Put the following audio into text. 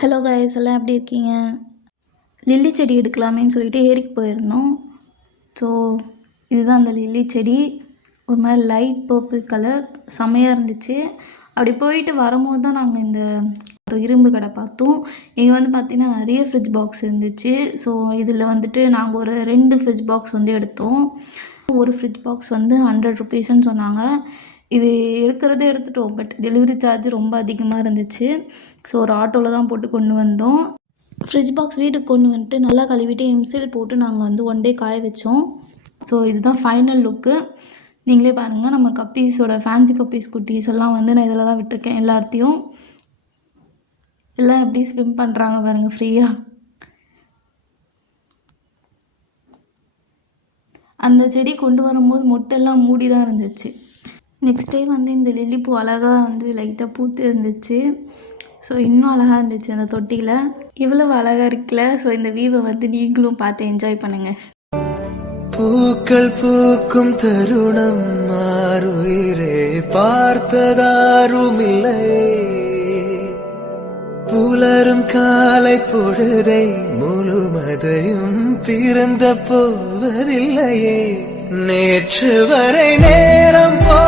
Hello guys, எல்லாம் எப்படி இருக்கீங்க? லில்லி செடி எடுக்கலாமேன்னு சொல்லிட்டு ஏரிக்கு போயிருந்தோம். ஸோ இதுதான் அந்த லில்லி செடி. ஒரு மாதிரி லைட் பர்பிள் கலர், செம்மையாக இருந்துச்சு. அப்படி போயிட்டு வரும்போது தான் நாங்கள் இந்த இரும்பு கடை பார்த்தோம். இங்கே வந்து பார்த்திங்கன்னா நிறைய ஃப்ரிட்ஜ் பாக்ஸ் இருந்துச்சு. ஸோ இதில் வந்துட்டு நாங்கள் ஒரு 2 ஃப்ரிட்ஜ் பாக்ஸ் வந்து எடுத்தோம். ஒரு ஃப்ரிட்ஜ் பாக்ஸ் வந்து 100 ருபீஸ்ன்னு சொன்னாங்க. இது எடுக்கிறதே எடுத்துட்டோம், பட் டெலிவரி சார்ஜ் ரொம்ப அதிகமாக இருந்துச்சு. ஸோ ஒரு ஆட்டோவில் தான் போட்டு கொண்டு வந்தோம். ஃப்ரிட்ஜ் பாக்ஸ் வீட்டுக்கு கொண்டு வந்துட்டு நல்லா கழுவிட்டு எம்சில் போட்டு நாங்கள் வந்து 1 டே காய வச்சோம். ஸோ இதுதான் ஃபைனல் லுக்கு. நீங்களே பாருங்கள், நம்ம கப்பீஸோட ஃபேன்சி கப்பீஸ் குட்டீஸ் எல்லாம் வந்து நான் இதில் தான் விட்டுருக்கேன். எல்லாத்தையும் எல்லாம் எப்படி ஸ்விம் பண்ணுறாங்க பாருங்கள் ஃப்ரீயாக. அந்த செடி கொண்டு வரும்போது மொட்டெல்லாம் மூடி தான் இருந்துச்சு. நெக்ஸ்ட் டே வந்து இந்த லில்லி பூ அழகாக வந்து லைட்டாக பூத்து இருந்துச்சு. ஸோ இன்னும் அழகாக இருந்துச்சு அந்த தொட்டியில். இவ்வளவு அழகாக இருக்குல்ல. ஸோ இந்த வியூவை வந்து நீங்களும் பார்த்து என்ஜாய் பண்ணுங்கள். பூக்கள் பூக்கும் தருணம் மாறுயிரே பார்த்ததாரும் இல்லை. புலரும் காலை பொழுதை முழுமதையும் பிறந்த போவதில்லையே. நேற்று வரை நேரம் போ